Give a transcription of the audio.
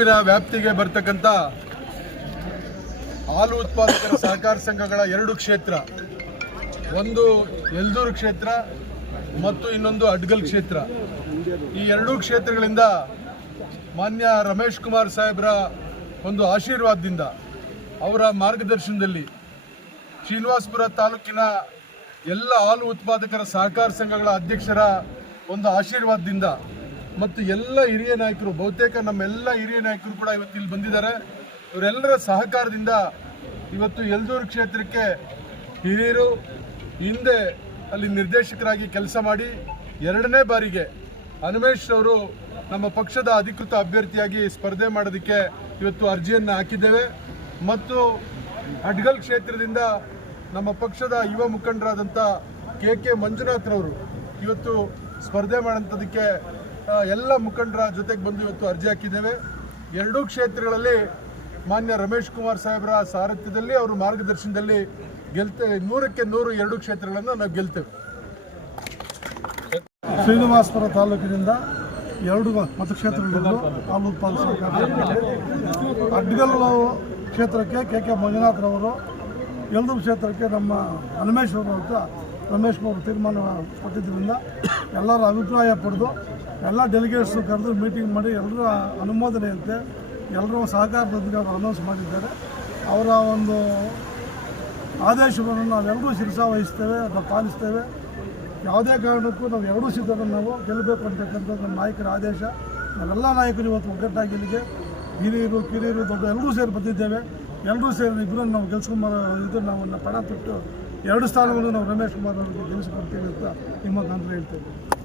ತಾಲೂಕಿನ ವ್ಯಾಪ್ತಿಗೆ ಬರ್ತಕ್ಕಂಥ ಹಾಲು ಉತ್ಪಾದಕರ ಸಹಕಾರ ಸಂಘಗಳ ಎರಡು ಕ್ಷೇತ್ರ. ಒಂದು ಯಲ್ದೂರು ಕ್ಷೇತ್ರ ಮತ್ತು ಇನ್ನೊಂದು ಅಡ್ಗಲ್ ಕ್ಷೇತ್ರ. ಈ ಎರಡೂ ಕ್ಷೇತ್ರಗಳಿಂದ ಮಾನ್ಯ ರಮೇಶ್ ಕುಮಾರ್ ಸಾಹೇಬರ ಒಂದು ಆಶೀರ್ವಾದದಿಂದ ಅವರ ಮಾರ್ಗದರ್ಶನದಲ್ಲಿ ಶ್ರೀನಿವಾಸಪುರ ತಾಲೂಕಿನ ಎಲ್ಲ ಹಾಲು ಉತ್ಪಾದಕರ ಸಹಕಾರ ಸಂಘಗಳ ಅಧ್ಯಕ್ಷರ ಒಂದು ಆಶೀರ್ವಾದದಿಂದ ಮತ್ತು ಎಲ್ಲ ಹಿರಿಯ ನಾಯಕರು ಬಹುತೇಕ ನಮ್ಮೆಲ್ಲ ಹಿರಿಯ ನಾಯಕರು ಕೂಡ ಇವತ್ತು ಇಲ್ಲಿ ಬಂದಿದ್ದಾರೆ. ಇವರೆಲ್ಲರ ಸಹಕಾರದಿಂದ ಇವತ್ತು ಯಲ್ದೂರು ಕ್ಷೇತ್ರಕ್ಕೆ ಹಿರಿಯರು ಹಿಂದೆ ಅಲ್ಲಿ ನಿರ್ದೇಶಕರಾಗಿ ಕೆಲಸ ಮಾಡಿ ಎರಡನೇ ಬಾರಿಗೆ ಹನುಮೇಶ್ ಅವರು ನಮ್ಮ ಪಕ್ಷದ ಅಧಿಕೃತ ಅಭ್ಯರ್ಥಿಯಾಗಿ ಸ್ಪರ್ಧೆ ಮಾಡೋದಕ್ಕೆ ಇವತ್ತು ಅರ್ಜಿಯನ್ನು ಹಾಕಿದ್ದೇವೆ. ಮತ್ತು ಅಡ್ಗಲ್ ಕ್ಷೇತ್ರದಿಂದ ನಮ್ಮ ಪಕ್ಷದ ಯುವ ಮುಖಂಡರಾದಂಥ ಕೆ ಕೆ ಮಂಜುನಾಥ್ರವರು ಇವತ್ತು ಸ್ಪರ್ಧೆ ಮಾಡೋಂಥದ್ದಕ್ಕೆ ಆ, ಎಲ್ಲ ಮುಖಂಡರ ಜೊತೆಗೆ ಬಂದು ಇವತ್ತು ಅರ್ಜಿ ಹಾಕಿದ್ದೇವೆ. ಎರಡೂ ಕ್ಷೇತ್ರಗಳಲ್ಲಿ ಮಾನ್ಯ ರಮೇಶ್ ಕುಮಾರ್ ಸಾಹೇಬರ ಸಾರಥ್ಯದಲ್ಲಿ ಅವರ ಮಾರ್ಗದರ್ಶನದಲ್ಲಿ ಗೆಲ್ತೇವೆ ನೂರಕ್ಕೆ ನೂರು ಎರಡು ಕ್ಷೇತ್ರಗಳನ್ನು ನಾವು ಗೆಲ್ತೇವೆ. ಶ್ರೀನಿವಾಸಪುರ ತಾಲೂಕಿನಿಂದ ಎರಡು ಮತಕ್ಷೇತ್ರಗಳಿದ್ದು ತಾಲೂಕು ಉತ್ಪಾದಕ ಅಡ್ಗಲ್ಲು ಅಡ್ಗಲ್ ಕ್ಷೇತ್ರಕ್ಕೆ ಕೆ ಕೆ ಮಂಜುನಾಥ್ರವರು ಎಲ್ದು ಕ್ಷೇತ್ರಕ್ಕೆ ನಮ್ಮ ಹನುಮೇಶ್ವರ ಅಂತ ರಮೇಶ್ ಅವರು ತೀರ್ಮಾನ ಕೊಟ್ಟಿದ್ದರಿಂದ ಎಲ್ಲರ ಅಭಿಪ್ರಾಯ ಪಡೆದು ಎಲ್ಲ ಡೆಲಿಗೇಟ್ಸ್ ಕರೆದು ಮೀಟಿಂಗ್ ಮಾಡಿ ಎಲ್ಲರ ಅನುಮೋದನೆಯಂತೆ ಎಲ್ಲರೂ ಸಹಕಾರದೊಂದಿಗೆ ಅವರು ಅನೌನ್ಸ್ ಮಾಡಿದ್ದಾರೆ. ಅವರ ಒಂದು ಆದೇಶವನ್ನು ನಾವೆಲ್ಲರೂ ಶಿರಸಾ ವಹಿಸ್ತೇವೆ, ಅದನ್ನು ಪಾಲಿಸ್ತೇವೆ. ಯಾವುದೇ ಕಾರಣಕ್ಕೂ ನಾವು ಎರಡೂ ಸಿದ್ಧರನ್ನು ನಾವು ಗೆಲ್ಲಬೇಕು ಅಂತಕ್ಕಂಥ ನಮ್ಮ ನಾಯಕರ ಆದೇಶ. ನಾವೆಲ್ಲ ನಾಯಕರು ಇವತ್ತು ಒಗ್ಗಟ್ಟಾಗಿ ಇಲ್ಲಿಗೆ ಹಿರಿಯರು, ಕಿರಿಯರು, ದೊಡ್ಡ ಎಲ್ಲರೂ ಸೇರಿ ಬಂದಿದ್ದೇವೆ. ಎಲ್ಲರೂ ಸೇರಿ ಇಬ್ಬರು ನಾವು ಗೆಲ್ಸ್ಕೊಂಬರ ಇದು ನಾವು ಪಣ ತೊಟ್ಟು ಎರಡು ಸ್ಥಾನವನ್ನು ನಾವು ರಮೇಶ್ ಕುಮಾರ್ ಅವರಿಗೆ ಗೆಲ್ಲಿಸ್ಕೊಡ್ತೀವಿ ಅಂತ ನಿಮ್ಮ ಮುಖಾಂತರ ಹೇಳ್ತೇವೆ